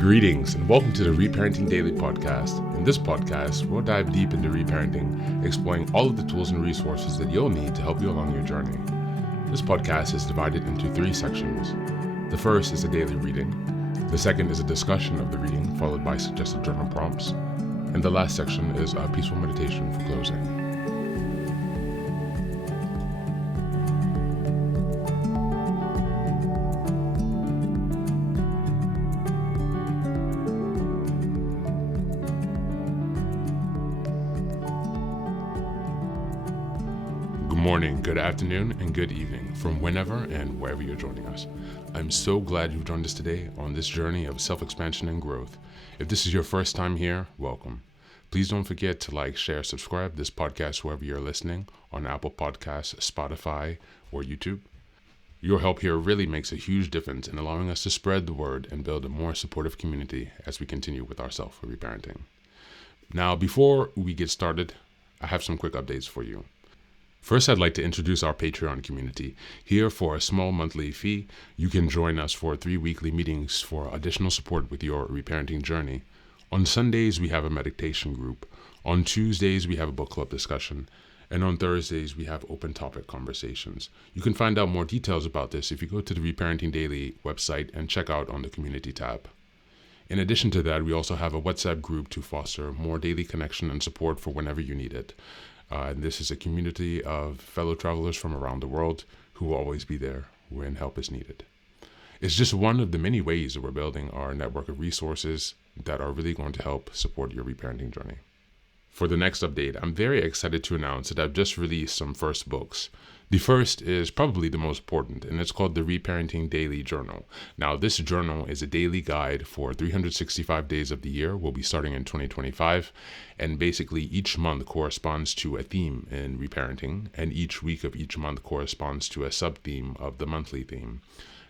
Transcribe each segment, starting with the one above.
Greetings and welcome to the Reparenting Daily podcast. In this podcast, we'll dive deep into reparenting, exploring all of the tools and resources that you'll need to help you along your journey. This podcast is divided into 3 sections. The first is a daily reading. The second is a discussion of the reading, followed by suggested journal prompts. And the last section is a peaceful meditation for closing. Good morning, good afternoon, and good evening from whenever and wherever you're joining us. I'm so glad you've joined us today on this journey of self-expansion and growth. If this is your first time here, welcome. Please don't forget to like, share, subscribe this podcast wherever you're listening, on Apple Podcasts, Spotify, or YouTube. Your help here really makes a huge difference in allowing us to spread the word and build a more supportive community as we continue with our self-reparenting. Now, before we get started, I have some quick updates for you. First, I'd like to introduce our Patreon community. Here, for a small monthly fee, you can join us for 3 weekly meetings for additional support with your reparenting journey. On Sundays, we have a meditation group. On Tuesdays, we have a book club discussion. And on Thursdays, we have open topic conversations. You can find out more details about this if you go to the Reparenting Daily website and check out on the community tab. In addition to that, we also have a WhatsApp group to foster more daily connection and support for whenever you need it. And this is a community of fellow travelers from around the world who will always be there when help is needed. It's just one of the many ways that we're building our network of resources that are really going to help support your reparenting journey. For the next update, I'm very excited to announce that I've just released some first books. The first is probably the most important, and it's called the Reparenting Daily Journal. Now, this journal is a daily guide for 365 days of the year. We'll be starting in 2025, and basically each month corresponds to a theme in reparenting, and each week of each month corresponds to a sub-theme of the monthly theme.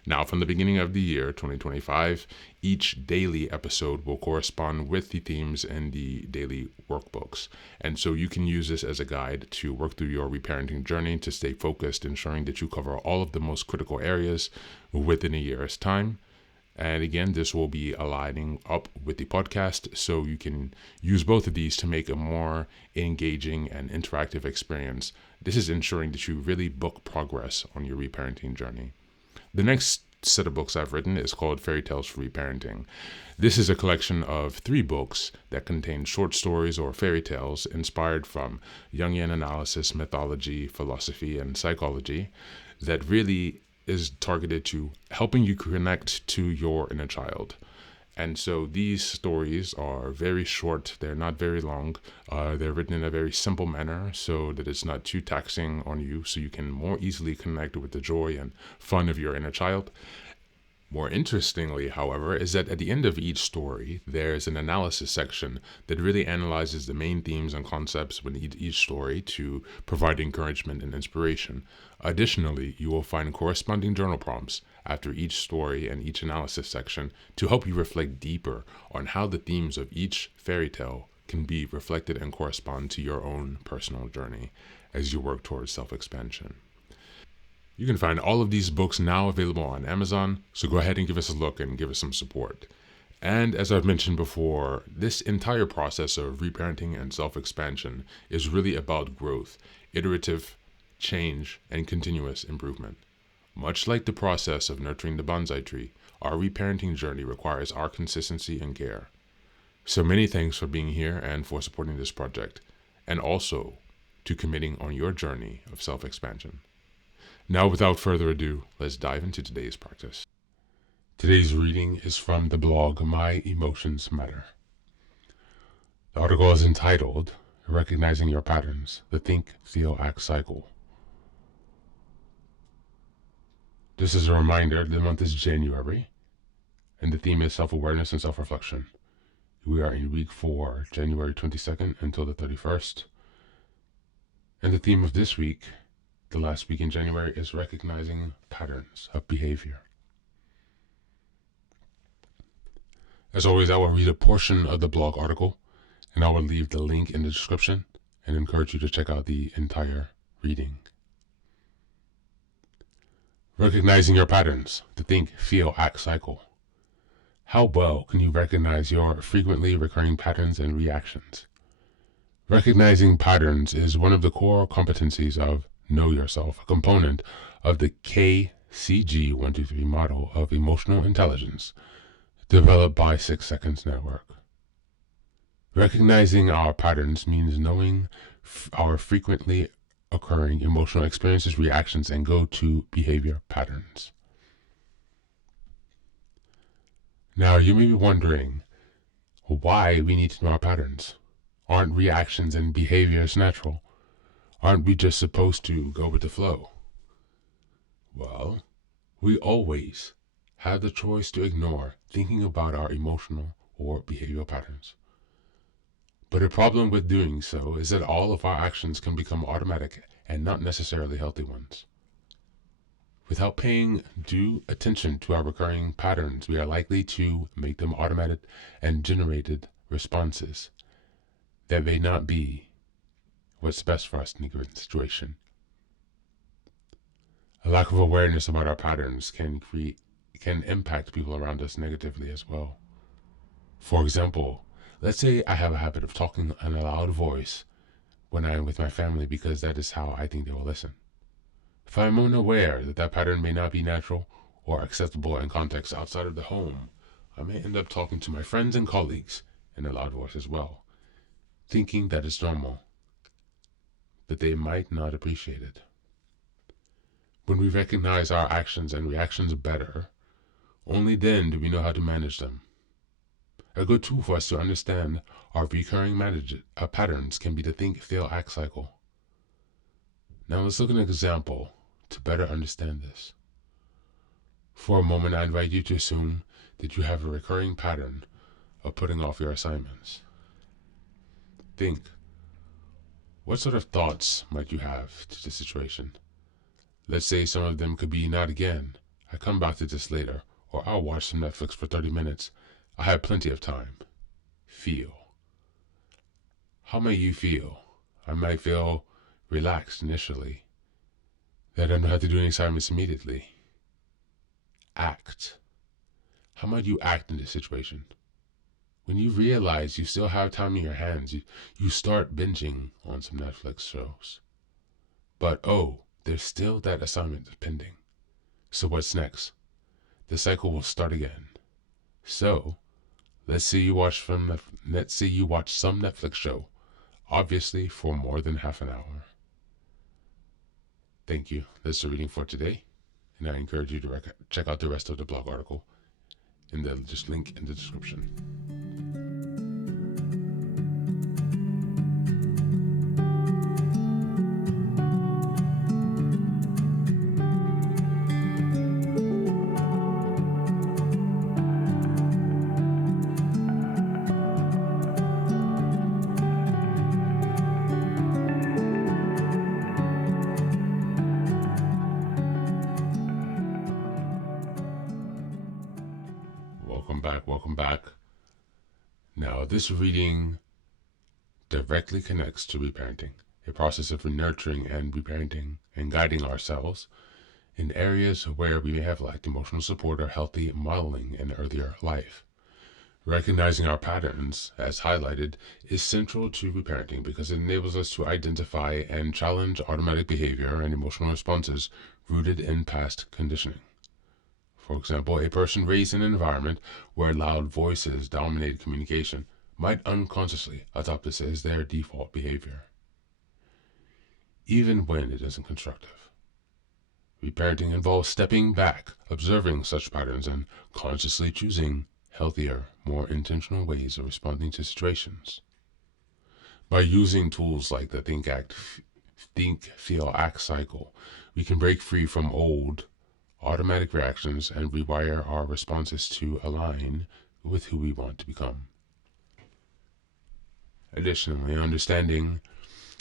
Now, from the beginning of the year, 2025, each daily episode will correspond with the themes in the daily workbooks. And so you can use this as a guide to work through your reparenting journey to stay focused, ensuring that you cover all of the most critical areas within a year's time. And again, this will be aligning up with the podcast, so you can use both of these to make a more engaging and interactive experience. This is ensuring that you really book progress on your reparenting journey. The next set of books I've written is called Fairy Tales for Reparenting. This is a collection of 3 books that contain short stories or fairy tales inspired from Jungian analysis, mythology, philosophy, and psychology that really is targeted to helping you connect to your inner child. And so these stories are very short. They're not very long. They're written in a very simple manner so that it's not too taxing on you, so you can more easily connect with the joy and fun of your inner child. More interestingly, however, is that at the end of each story, there's an analysis section that really analyzes the main themes and concepts within each story to provide encouragement and inspiration. Additionally, you will find corresponding journal prompts after each story and each analysis section to help you reflect deeper on how the themes of each fairy tale can be reflected and correspond to your own personal journey as you work towards self-expansion. You can find all of these books now available on Amazon, so go ahead and give us a look and give us some support. And as I've mentioned before, this entire process of reparenting and self-expansion is really about growth, iterative change, and continuous improvement. Much like the process of nurturing the bonsai tree, our reparenting journey requires our consistency and care. So many thanks for being here and for supporting this project, and also to committing on your journey of self-expansion. Now, without further ado, let's dive into today's practice. Today's reading is from the blog My Emotions Matter. The article is entitled, Recognizing Your Patterns, the Think, Feel, Act Cycle. This is a reminder the month is January, and the theme is self-awareness and self-reflection. We are in week 4, January 22nd until the 31st. And the theme of this week, the last week in January, is recognizing patterns of behavior. As always, I will read a portion of the blog article, and I will leave the link in the description and encourage you to check out the entire reading. Recognizing your patterns, the think, feel, act cycle. How well can you recognize your frequently recurring patterns and reactions? Recognizing patterns is one of the core competencies of Know Yourself, a component of the KCG123 model of emotional intelligence developed by 6 Seconds Network. Recognizing our patterns means knowing our frequently occurring emotional experiences, reactions, and go-to behavior patterns. Now, you may be wondering why we need to know our patterns. Aren't reactions and behaviors natural? Aren't we just supposed to go with the flow? Well, we always have the choice to ignore thinking about our emotional or behavioral patterns. But a problem with doing so is that all of our actions can become automatic and not necessarily healthy ones. Without paying due attention to our recurring patterns, we are likely to make them automated and generated responses that may not be what's best for us in a given situation. A lack of awareness about our patterns can impact people around us negatively as well. For example, let's say I have a habit of talking in a loud voice when I am with my family because that is how I think they will listen. If I am unaware that that pattern may not be natural or acceptable in contexts outside of the home, I may end up talking to my friends and colleagues in a loud voice as well, thinking that it's normal, but they might not appreciate it. When we recognize our actions and reactions better, only then do we know how to manage them. A good tool for us to understand our recurring patterns can be the think, feel, act cycle. Now let's look at an example to better understand this. For a moment, I invite you to assume that you have a recurring pattern of putting off your assignments. Think, what sort of thoughts might you have to the situation? Let's say some of them could be, not again, I come back to this later, or I'll watch some Netflix for 30 minutes. I have plenty of time. Feel. How may you feel? I might feel relaxed initially, that I don't have to do any assignments immediately. Act. How might you act in this situation? When you realize you still have time in your hands, you start binging on some Netflix shows. But there's still that assignment pending. So what's next? The cycle will start again. So, let's say you watch some Netflix show, obviously for more than half an hour. Thank you. That's the reading for today, and I encourage you to check out the rest of the blog article in the link in the description. Welcome back. Now, this reading directly connects to reparenting, a process of nurturing and reparenting and guiding ourselves in areas where we may have lacked emotional support or healthy modeling in earlier life. Recognizing our patterns, as highlighted, is central to reparenting because it enables us to identify and challenge automatic behavior and emotional responses rooted in past conditioning. For example, a person raised in an environment where loud voices dominated communication might unconsciously adopt this as their default behavior, even when it isn't constructive. Reparenting involves stepping back, observing such patterns, and consciously choosing healthier, more intentional ways of responding to situations. By using tools like the think, feel, act cycle, we can break free from old, automatic reactions and rewire our responses to align with who we want to become. Additionally, understanding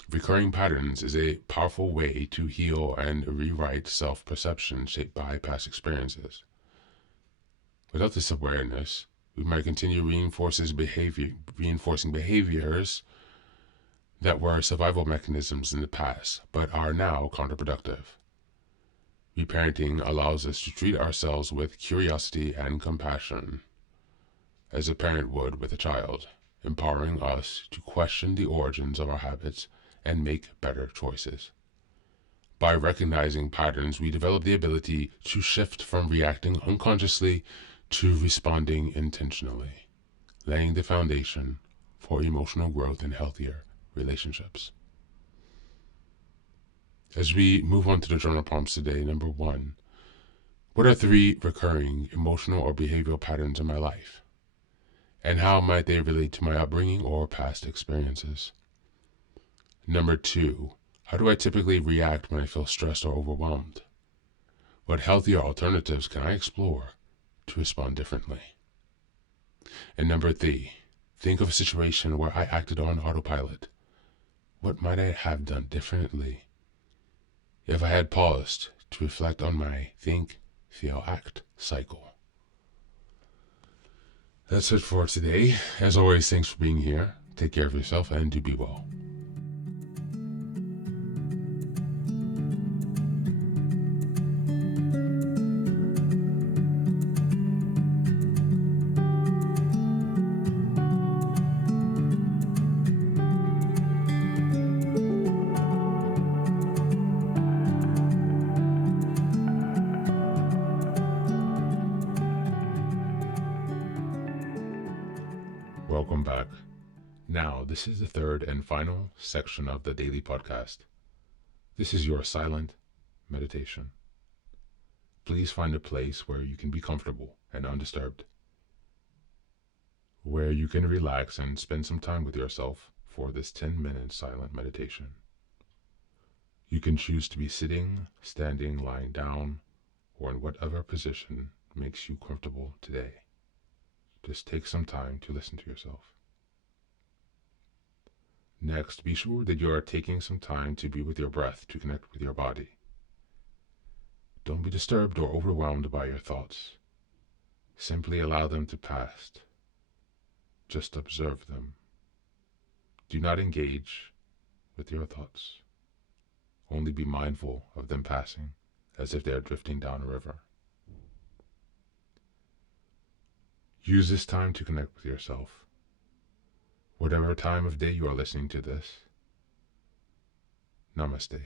recurring patterns is a powerful way to heal and rewrite self-perception shaped by past experiences. Without this awareness, we might continue reinforcing behaviors that were survival mechanisms in the past, but are now counterproductive. Reparenting allows us to treat ourselves with curiosity and compassion. as a parent would with a child, empowering us to question the origins of our habits and make better choices. By recognizing patterns, we develop the ability to shift from reacting unconsciously to responding intentionally, laying the foundation for emotional growth and healthier relationships. As we move on to the journal prompts today, number 1, what are 3 recurring emotional or behavioral patterns in my life? And how might they relate to my upbringing or past experiences? Number 2, how do I typically react when I feel stressed or overwhelmed? What healthier alternatives can I explore to respond differently? And number 3, think of a situation where I acted on autopilot. What might I have done differently if I had paused to reflect on my think, feel, act cycle? That's it for today. As always, thanks for being here. Take care of yourself and do be well. Welcome back. Now, this is the third and final section of the daily podcast. This is your silent meditation. Please find a place where you can be comfortable and undisturbed, where you can relax and spend some time with yourself for this 10-minute silent meditation. You can choose to be sitting, standing, lying down, or in whatever position makes you comfortable today. Just take some time to listen to yourself. Next, be sure that you are taking some time to be with your breath to connect with your body. Don't be disturbed or overwhelmed by your thoughts. Simply allow them to pass. Just observe them. Do not engage with your thoughts. Only be mindful of them passing, as if they are drifting down a river. Use this time to connect with yourself. Whatever time of day you are listening to this, Namaste.